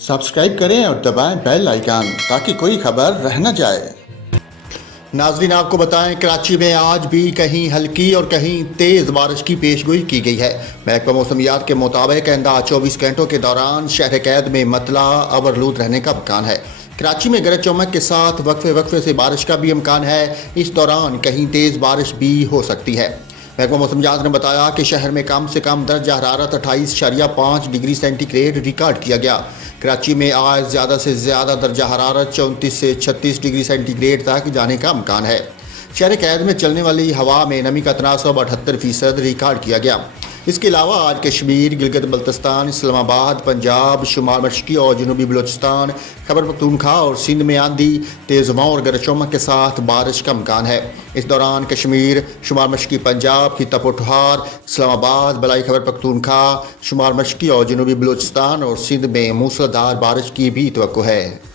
Subscribe करें और दबाएं बेल आइकन ताकि कोई खबर रह न जाए। नाजरीन, आपको बताएं, कराची में आज भी कहीं हल्की और कहीं तेज़ बारिश की पेशगोई की गई है। महकमा मौसमियात के मुताबिक आइंदा 24 घंटों के दौरान शहर कैद में मतला अवरलूद रहने का इम्कान है। कराची में गरज चमक के साथ वक्फे से बारिश का भी इम्कान है। इस दौरान कहीं तेज़ बारिश भी हो सकती है। महकमा मौसमियात ने बताया कि शहर में कम से कम दर्जा हरारत 28.5 डिग्री सेंटीग्रेड रिकॉर्ड किया गया। कराची में आज ज़्यादा से ज़्यादा दर्जा हरारत 34 से 36 डिग्री सेंटीग्रेड तक जाने का इम्कान है। शहर कैद में चलने वाली हवा में नमी का तनासब 78% रिकॉर्ड किया गया। इसके अलावा आज कश्मीर, गिलगित बल्तिस्तान, इस्लामाबाद, पंजाब, शुमाल मशरक़ी और जनूबी बलूचिस्तान, खैबर पख्तूनख्वा और सिंध में आंधी, तेज़ हवाओं और गरज चमक के साथ बारिश का इम्कान है। इस दौरान कश्मीर, शुमाल मशरक़ी पंजाब, खित्ता पोठहार, इस्लामाबाद, बलाई खैबर पख्तूनख्वा, शुमाल मशरक़ी और जनूबी बलूचिस्तान और सिंध में मूसलाधार बारिश की भी तवक्को है।